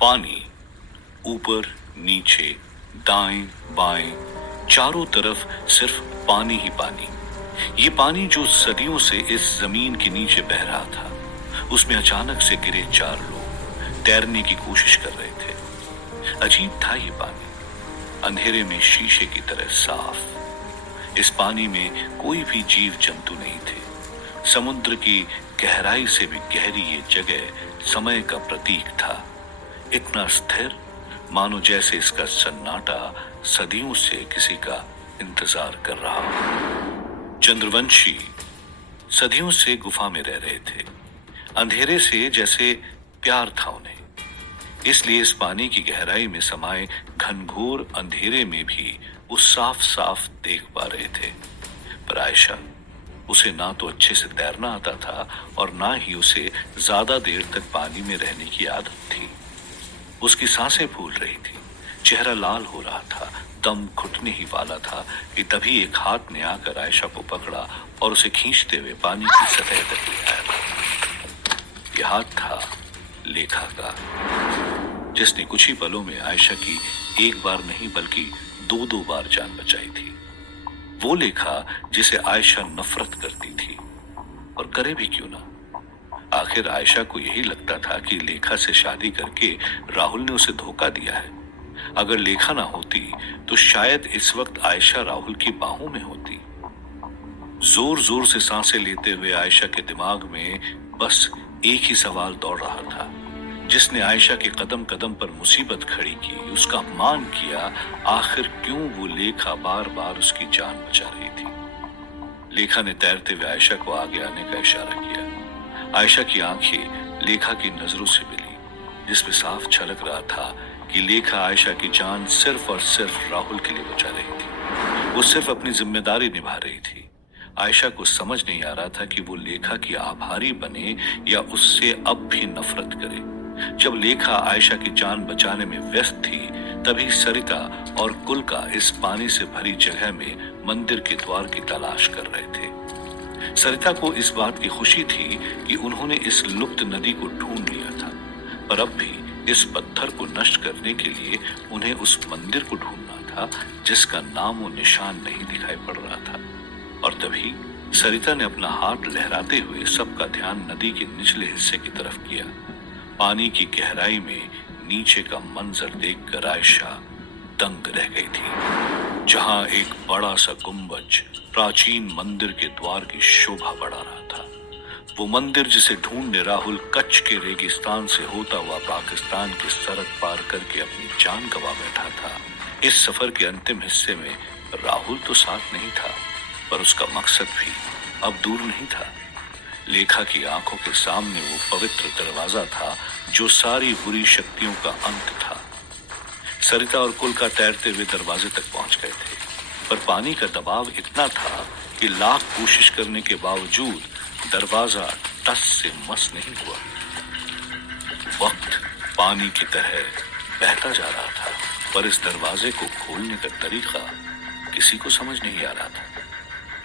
पानी ऊपर नीचे दाएं बाएं चारों तरफ सिर्फ पानी ही पानी। ये पानी जो सदियों से इस जमीन के नीचे बह रहा था, उसमें अचानक से गिरे 4 लोग तैरने की कोशिश कर रहे थे। अजीब था ये पानी, अंधेरे में शीशे की तरह साफ। इस पानी में कोई भी जीव जंतु नहीं थे। समुद्र की गहराई से भी गहरी ये जगह समय का प्रतीक था, इतना स्थिर मानो जैसे इसका सन्नाटा सदियों से किसी का इंतजार कर रहा हो। चंद्रवंशी सदियों से गुफा में रह रहे थे। अंधेरे से जैसे प्यार था उन्हें, इसलिए इस पानी की गहराई में समाये घनघोर अंधेरे में भी वो साफ साफ देख पा रहे थे। पर आयशा, उसे ना तो अच्छे से तैरना आता था और ना ही उसे ज्यादा देर तक पानी में रहने की आदत थी। उसकी सांसें फूल रही थी, चेहरा लाल हो रहा था, दम घुटने ही वाला था कि तभी एक हाथ ने आकर आयशा को पकड़ा और उसे खींचते हुए पानी की सतह तक ले आया। यह हाथ था लेखा का, जिसने कुछ ही पलों में आयशा की एक बार नहीं बल्कि 2-2 बार जान बचाई थी। वो लेखा जिसे आयशा नफरत करती थी, और करे भी क्यों ना। आखिर आयशा को यही लगता था कि लेखा से शादी करके राहुल ने उसे धोखा दिया है। अगर लेखा ना होती तो शायद इस वक्त आयशा राहुल की बाहों में होती। जोर जोर से सांसें लेते हुए आयशा के दिमाग में बस एक ही सवाल दौड़ रहा था। जिसने आयशा के कदम कदम पर मुसीबत खड़ी की, उसका अपमान किया, आखिर क्यों वो लेखा बार बार उसकी जान बचा रही थी। लेखा ने तैरते हुए आयशा को आगे आने का इशारा किया। आयशा की आंखें लेखा की नजरों से मिली, जिसमें साफ झलक रहा था कि लेखा आयशा की जान सिर्फ और सिर्फ राहुल के लिए बचा रही थी। वो सिर्फ अपनी जिम्मेदारी निभा रही थी। आयशा को समझ नहीं आ रहा था कि वो लेखा की आभारी बने या उससे अब भी नफरत करे। जब लेखा आयशा की जान बचाने में व्यस्त थी, तभी सरिता और कुलका इस पानी से भरी जगह में मंदिर के द्वार की तलाश कर रहे थे। सरिता को इस बात की खुशी थी कि उन्होंने इस लुप्त नदी को ढूंढ लिया था, पर अब भी इस पत्थर को नष्ट करने के लिए उन्हें उस मंदिर को ढूंढना था जिसका नाम और निशान नहीं दिखाई पड़ रहा था। और तभी सरिता ने अपना हाथ लहराते हुए सबका ध्यान नदी के निचले हिस्से की तरफ किया। पानी की गहराई में नीचे का मंजर देखकर आयशा दंग रह गई थी, जहां एक बड़ा सा गुंबज प्राचीन मंदिर के द्वार की शोभा बढ़ा रहा था। वो मंदिर जिसे ढूंढने राहुल कच्छ के रेगिस्तान से होता हुआ पाकिस्तान की सरहद पार करके अपनी जान गंवा बैठा था। इस सफर के अंतिम हिस्से में राहुल तो साथ नहीं था, पर उसका मकसद भी अब दूर नहीं था। लेखा की आंखों के सामने वो पवित्र दरवाजा था जो सारी बुरी शक्तियों का अंत था। सरिता और कुलका तैरते हुए दरवाजे तक पहुंच गए थे, पर पानी का दबाव इतना था कि लाख कोशिश करने के बावजूद दरवाजा टस से मस नहीं हुआ। वक्त पानी की तरह बहता जा रहा था, पर इस दरवाजे को खोलने का तरीका किसी को समझ नहीं आ रहा था।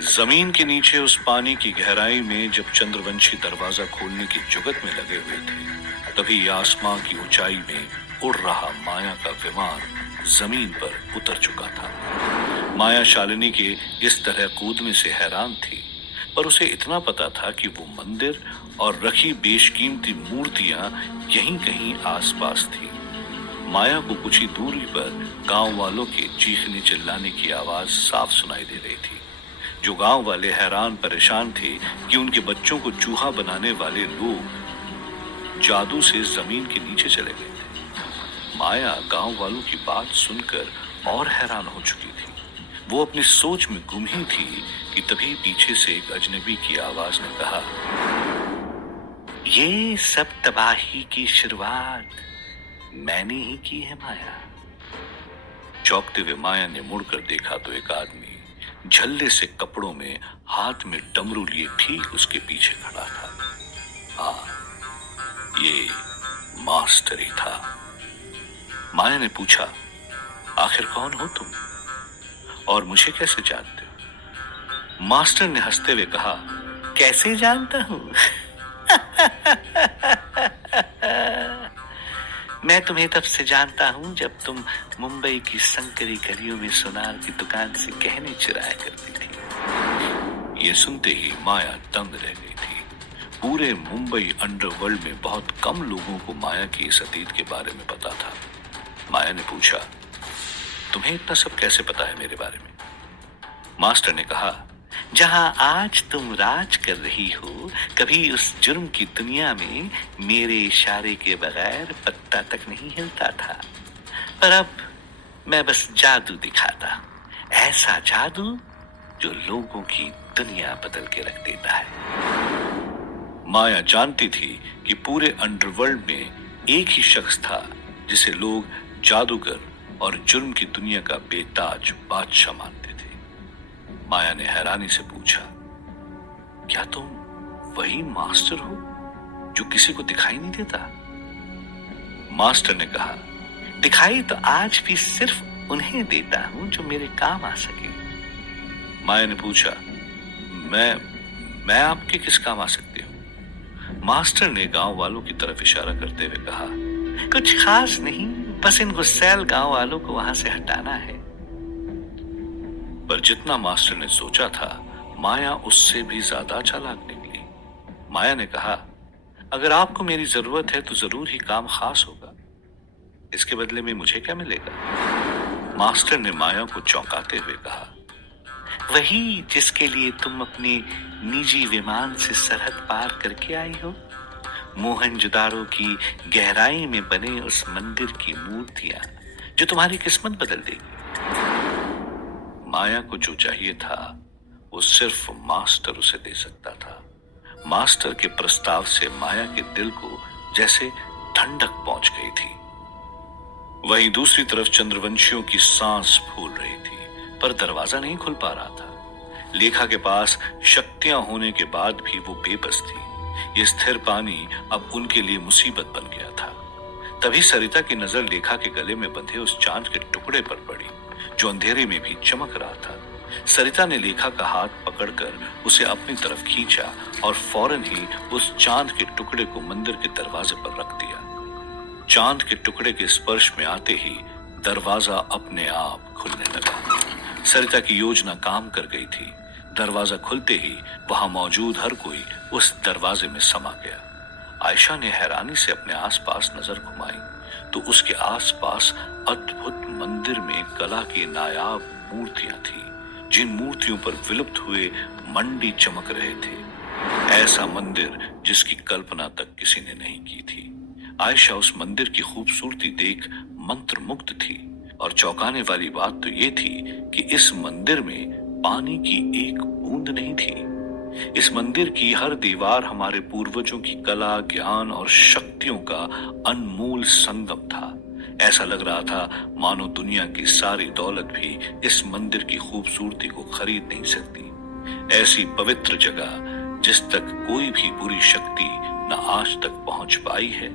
जमीन के नीचे उस पानी की गहराई में जब चंद्रवंशी दरवाजा खोलने की जुगत में लगे हुए थे, तभी आसमां की ऊंचाई में उड़ रहा माया का विमान जमीन पर उतर चुका था। माया शालिनी के इस तरह कूदने से हैरान थी, पर उसे इतना पता था कि वो मंदिर और रखी बेशकीमती मूर्तियां यहीं कहीं आसपास थी। माया को कुछ ही दूरी पर गांव वालों के चीखने चिल्लाने की आवाज साफ सुनाई दे रही थी। जो गांव वाले हैरान परेशान थे कि उनके बच्चों को चूहा बनाने वाले लोग जादू से जमीन के नीचे चले गए थे। माया गांव वालों की बात सुनकर और हैरान हो चुकी थी। वो अपनी सोच में गुम ही थी कि तभी पीछे से एक अजनबी की आवाज ने कहा, ये सब तबाही की शुरुआत मैंने ही की है माया। चौंकते हुए माया ने मुड़कर देखा तो एक आदमी झल्ले से कपड़ों में हाथ में डमरू लिए ठीक उसके पीछे खड़ा था। हाँ, ये मास्टर ही था। माया ने पूछा, आखिर कौन हो तुम और मुझे कैसे जानते हो? मास्टर ने हंसते हुए कहा, कैसे जानता हूं? मैं तुम्हें तब से जानता हूँ जब तुम मुंबई की संकरी गलियों में सोनार की दुकान से गहने चुराया करती थी। ये सुनते ही माया दंग रह गई थी। पूरे मुंबई अंडरवर्ल्ड में बहुत कम लोगों को माया की इस अतीत के बारे में पता था। माया ने पूछा, तुम्हें इतना सब कैसे पता है मेरे बारे में? मास्टर ने कहा, जहां आज तुम राज कर रही हो, कभी उस जुर्म की दुनिया में मेरे इशारे के बगैर पत्ता तक नहीं हिलता था। पर अब मैं बस जादू दिखाता, ऐसा जादू जो लोगों की दुनिया बदल के रख देता है। माया जानती थी कि पूरे अंडरवर्ल्ड में एक ही शख्स था जिसे लोग जादूगर और जुर्म की दुनिया का बेताज बादशाह मानते थे। माया ने हैरानी से पूछा, क्या तुम वही मास्टर हो जो किसी को दिखाई नहीं देता? मास्टर ने कहा, दिखाई तो आज भी सिर्फ उन्हें देता हूं जो मेरे काम आ सके। माया ने पूछा, मैं आपके किस काम आ सकती हूँ? मास्टर ने गांव वालों की तरफ इशारा करते हुए कहा, कुछ खास नहीं, बस इन गुस्सैल गांव वालों को वहां से हटाना है। पर जितना मास्टर ने सोचा था, माया उससे भी ज्यादा चालाक निकली। माया ने कहा, अगर आपको मेरी जरूरत है तो जरूर ही काम खास होगा। इसके बदले में मुझे क्या मिलेगा? मास्टर ने माया को चौंकाते हुए कहा, वही जिसके लिए तुम अपने निजी विमान से सरहद पार करके आई हो, मोहनजोदाड़ो की गहराई में बने उस मंदिर की मूर्तियां जो तुम्हारी किस्मत बदल देगी। माया को जो चाहिए था वो सिर्फ मास्टर उसे दे सकता था। मास्टर के प्रस्ताव से माया के दिल को जैसे ठंडक पहुंच गई थी। वहीं दूसरी तरफ चंद्रवंशियों की सांस फूल रही थी, पर दरवाजा नहीं खुल पा रहा था। लेखा के पास शक्तियां होने के बाद भी वो बेबस थी। ये स्थिर पानी अब उनके लिए मुसीबत बन गया था। तभी सरिता की नजर लेखा के गले में बंधे उस चांद के टुकड़े पर पड़ी जो अंधेरे में भी चमक रहा था। सरिता ने लेखा का हाथ पकड़कर उसे अपनी तरफ खींचा और फौरन ही उस चांद के टुकड़े को मंदिर के दरवाजे पर रख दिया। चांद के टुकड़े के स्पर्श में आते ही दरवाजा अपने आप खुलने लगा। सरिता की योजना काम कर गई थी। दरवाजा खुलते ही वहां मौजूद हर कोई उस दरवाजे में समा गया। आयशा ने हैरानी से अपने आसपास नजर घुमाई तो उसके आसपास अद्भुत मंदिर में कला की नायाब मूर्तियां थी, जिन मूर्तियों पर विलुप्त हुए मंडी चमक रहे थे। ऐसा मंदिर जिसकी कल्पना तक किसी ने नहीं की थी। आयशा उस मंदिर की खूबसूरती देख मंत्रमुग्ध थी, और चौंकाने वाली बात तो ये थी कि इस मंदिर में पानी की एक बूंद नहीं थी। इस मंदिर की हर दीवार हमारे पूर्वजों की कला, ज्ञान और शक्तियों का अनमोल संगम था। ऐसा लग रहा था मानो दुनिया की सारी दौलत भी इस मंदिर की खूबसूरती को खरीद नहीं सकती। ऐसी पवित्र जगह जिस तक कोई भी बुरी शक्ति न आज तक पहुंच पाई है,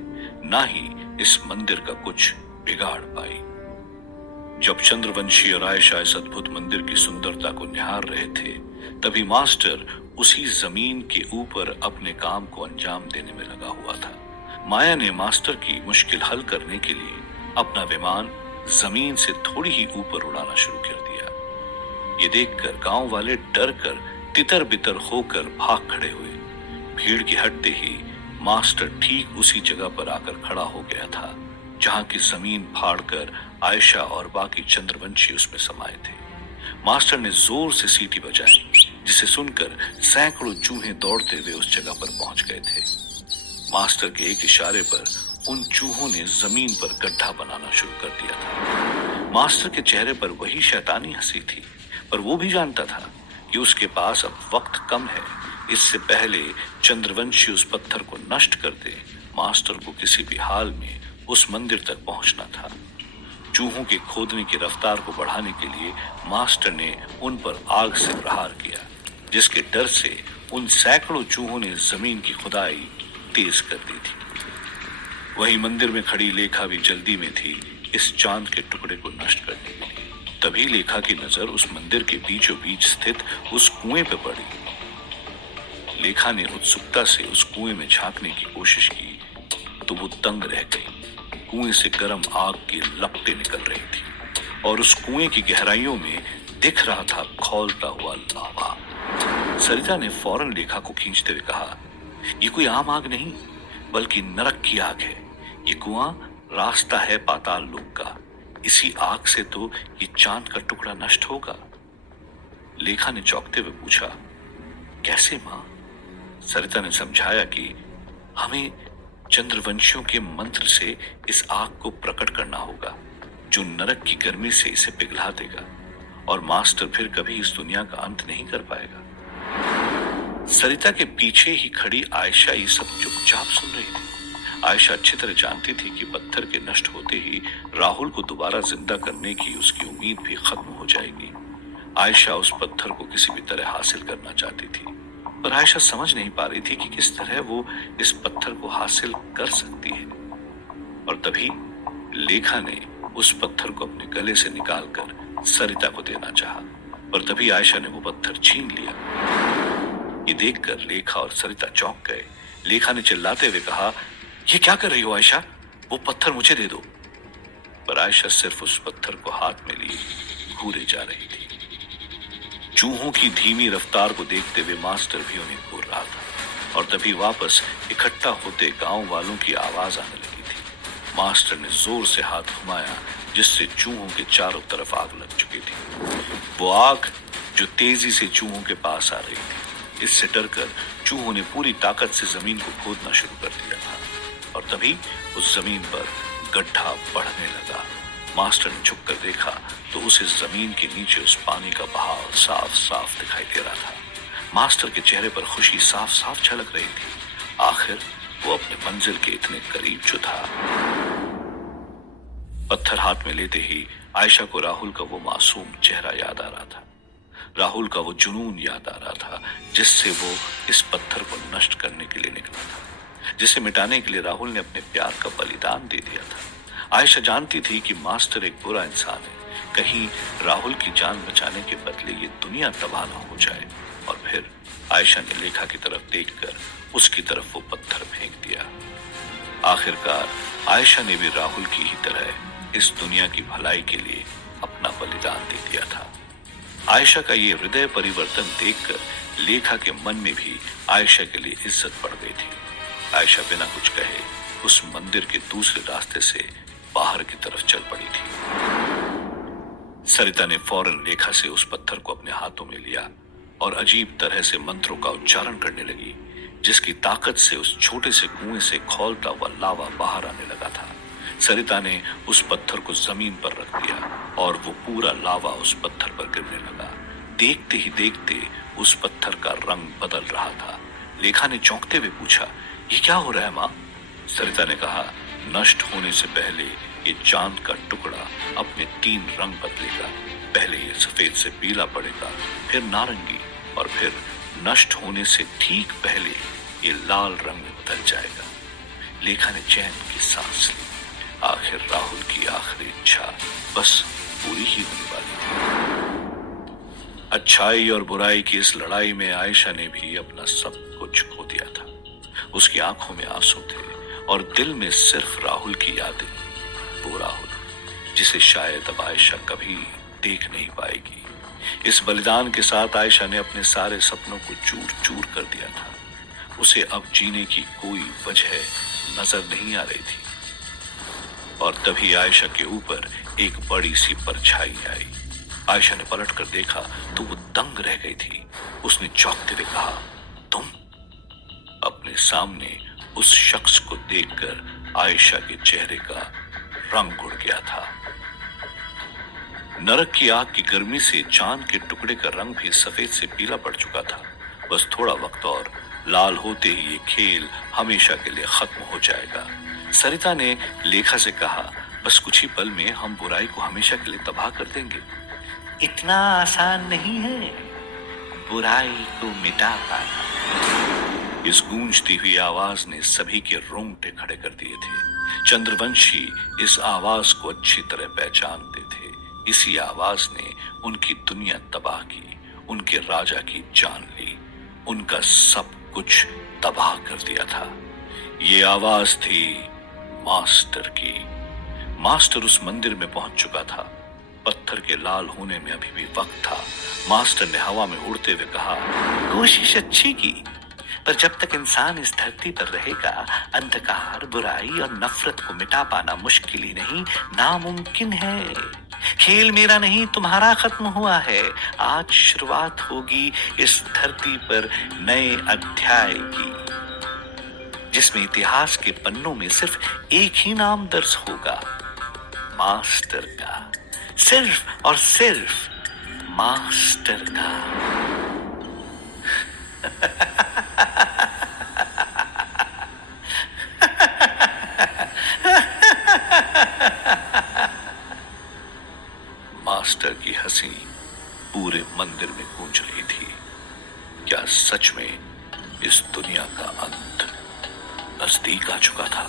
ना ही इस मंदिर का कुछ बिगाड़ पाई। जब चंद्रवंशी और आयशा इस अद्भुत मंदिर की सुंदरता को निहार रहे थे, तभी मास्टर उसी जमीन के ऊपर अपने काम को अंजाम देने में लगा हुआ था। माया ने मास्टर की मुश्किल हल करने के लिए अपना विमान जमीन से थोड़ी ही ऊपर उड़ाना शुरू कर दिया। ये देखकर गांव वाले डर कर तितर बितर होकर भाग खड़े हुए। भीड़ की हटते ही मास्टर ठीक उसी जगह पर आकर खड़ा हो गया था जहां की जमीन फाड़कर आयशा और बाकी चंद्रवंशी उसमें समाये थे। मास्टर ने जोर से सीटी बजाई, जिसे सुनकर सैकड़ों चूहे दौड़ते हुए उस जगह पर पहुंच गए थे। मास्टर के एक इशारे पर उन चूहों ने जमीन पर गड्ढा बनाना शुरू कर दिया था। मास्टर के चेहरे पर वही शैतानी हंसी थी, पर वो भी जानता था कि उसके पास अब वक्त कम है। इससे पहले चंद्रवंशी उस पत्थर को नष्ट कर दे, मास्टर को किसी भी हाल में उस मंदिर तक पहुंचना था। चूहों के खोदने की रफ्तार को बढ़ाने के लिए मास्टर ने उन पर आग से प्रहार किया, जिसके डर से उन सैकड़ों चूहों ने जमीन की खुदाई तेज कर दी थी। वहीं मंदिर में खड़ी लेखा भी जल्दी में थी इस चांद के टुकड़े को नष्ट करने के लिए। तभी लेखा की नजर उस मंदिर के बीचों बीच स्थित उस कुएं पर पड़ी। लेखा ने उत्सुकता से उस कुएं में झांकने की कोशिश की तो वो दंग रह गई। कुएं से गर्म आग की लपटें निकल रही थी और उस कुएं की गहराइयों में दिख रहा था खौलता हुआ लावा। सरिता ने फौरन लेखा को खींचते हुए कहा, ये कोई आम आग नहीं बल्कि नरक की आग है। ये कुआं रास्ता है पाताल लोक का। इसी आग से तो ये चांद का टुकड़ा नष्ट होगा। लेखा ने चौंकते हुए पूछा, कैसे मां? सरिता ने समझाया कि हमें चंद्रवंशियों के मंत्र से इस आग को प्रकट करना होगा जो नरक की गर्मी से इसे पिघला देगा और मास्टर फिर कभी इस दुनिया का अंत नहीं कर पाएगा। सरिता के पीछे ही खड़ी आयशा ये सब चुपचाप सुन रही थी। आयशा अच्छी तरह जानती थी कि पत्थर के नष्ट होते ही राहुल को दोबारा जिंदा करने की उसकी उम्मीद भी खत्म हो जाएगी। आयशा उस पत्थर को किसी भी तरह हासिल करना चाहती थी, पर आयशा समझ नहीं पा रही थी कि किस तरह वो इस पत्थर को हासिल कर सकती है। और तभी लेखा ने उस पत्थर को अपने गले से निकालकर सरिता को देना चाहा, पर तभी आयशा ने वो पत्थर छीन लिया। ये देखकर लेखा और सरिता चौंक गए। लेखा ने चिल्लाते हुए कहा, ये क्या कर रही हो आयशा? वो पत्थर मुझे दे दो। पर आयशा सिर्फ उस पत्थर को हाथ में लिए घूरे जा रही थी। चूहों की धीमी रफ्तार को देखते हुए मास्टर भी उन्हें घूर रहा था और तभी वापस इकट्ठा होते गांव वालों की आवाज आने लगी थी। मास्टर ने जोर से हाथ घुमाया जिससे चूहों के चारों तरफ आग लग चुकी थी। वो आग जो तेजी से चूहों के पास आ रही थी। इससे डरकर चूहों ने पूरी ताकत से जमीन को खोदना शुरू कर दिया था और तभी उस जमीन पर गड्ढा बढ़ने लगा। मास्टर ने झुककर देखा तो उसे जमीन के नीचे उस पानी का बहाव साफ साफ दिखाई दे रहा था। मास्टर के चेहरे पर खुशी साफ साफ झलक रही थी। आखिर वो अपने मंजिल के इतने करीब जो था। पत्थर हाथ में लेते ही आयशा को राहुल का वो मासूम चेहरा याद आ रहा था। राहुल का वो जुनून याद आ रहा था जिससे वो इस पत्थर को नष्ट करने के लिए निकला था, जिसे मिटाने के लिए राहुल ने अपने प्यार का बलिदान दे दिया था। आयशा जानती थी कि मास्टर एक बुरा इंसान है। कहीं राहुल की जान बचाने के बदले ये दुनिया तबाह न हो जाए। और फिर आयशा ने लेखा की तरफ देखकर उसकी तरफ वो पत्थर फेंक दिया। आखिरकार आयशा ने भी राहुल की ही तरह इस दुनिया की भलाई के लिए अपना बलिदान दे दिया था। आयशा का ये हृदय परिवर्तन देखकर लेखा के मन में भी आयशा के लिए इज्जत बढ़ गई थी। आयशा बिना कुछ कहे उस मंदिर के दूसरे रास्ते से बाहर की तरफ चल पड़ी थी। सरिता ने फौरन लेखा से उस पत्थर को अपने हाथों में लिया और अजीब तरह से मंत्रों का उच्चारण करने लगी, जिसकी ताकत से उस छोटे से कुएं से खौलता हुआ लावा बाहर आने लगा था। सरिता ने उस पत्थर को जमीन पर रख दिया और वो पूरा लावा उस पत्थर पर गिरने लगा। देखते ही देखते उस पत्थर का रंग बदल रहा था। लेखा ने चौंकते हुए पूछा, ये क्या हो रहा है मां? सरिता ने कहा, नष्ट होने से पहले ये चांद का टुकड़ा अपने 3 रंग बदलेगा। पहले ये सफेद से पीला पड़ेगा, फिर नारंगी और फिर नष्ट होने से ठीक पहले ये लाल रंग में बदल जाएगा। लेखा ने चैन की सांस ली। आखिर राहुल की आखिरी इच्छा बस पूरी ही होने वाली थी। अच्छाई और बुराई की इस लड़ाई में आयशा ने भी अपना सब कुछ खो दिया था। उसकी आंखों में आंसू थे और दिल में सिर्फ राहुल की यादें। वो राहुल जिसे शायद अब आयशा कभी देख नहीं पाएगी। इस बलिदान के साथ आयशा ने अपने सारे सपनों को चूर चूर कर दिया था। उसे अब जीने की कोई वजह नजर नहीं आ रही थी। और तभी आयशा के ऊपर एक बड़ी सी परछाई आई। आयशा ने पलट कर देखा तो वो दंग रह गई थी। उसने चौंकते हुए कहा, तुम? अपने सामने उस शख्स को देखकर आयशा के चेहरे का रंग उड़ गया था। नरक की आग की गर्मी से चांद के टुकड़े का रंग भी सफेद से पीला पड़ चुका था। बस थोड़ा वक्त और, लाल होते ही ये खेल हमेशा के लिए खत्म हो जाएगा। सरिता ने लेखा से कहा, बस कुछ ही पल में हम बुराई को हमेशा के लिए तबाह कर देंगे। इतना आसान नहीं है बुराई को मिटा पाना। इस गूंजती हुई आवाज ने सभी के रोंगटे खड़े कर दिए थे। चंद्रवंशी इस आवाज को अच्छी तरह पहचानते थे। इसी आवाज ने उनकी दुनिया तबाह की, उनके राजा की जान ली, उनका सब कुछ तबाह कर दिया था। ये आवाज थी मास्टर की। मास्टर उस मंदिर में पहुंच चुका था। पत्थर के लाल होने में अभी भी वक्त था। मास्टर ने हवा में उड़ते हुए कहा, कोशिश अच्छी की, पर जब तक इंसान इस धरती पर रहेगा, अंधकार, बुराई और नफरत को मिटा पाना मुश्किल ही नहीं, नामुमकिन है। खेल मेरा नहीं, तुम्हारा खत्म हुआ है। आज शुरुआत होगी इस धरती पर नए अध्याय की, जिसमें इतिहास के पन्नों में सिर्फ एक ही नाम दर्ज होगा, मास्टर का। सिर्फ और सिर्फ मास्टर का। मास्टर की हंसी पूरे मंदिर में गूंज रही थी। क्या सच में इस दुनिया का अंत नजदीक आ चुका था?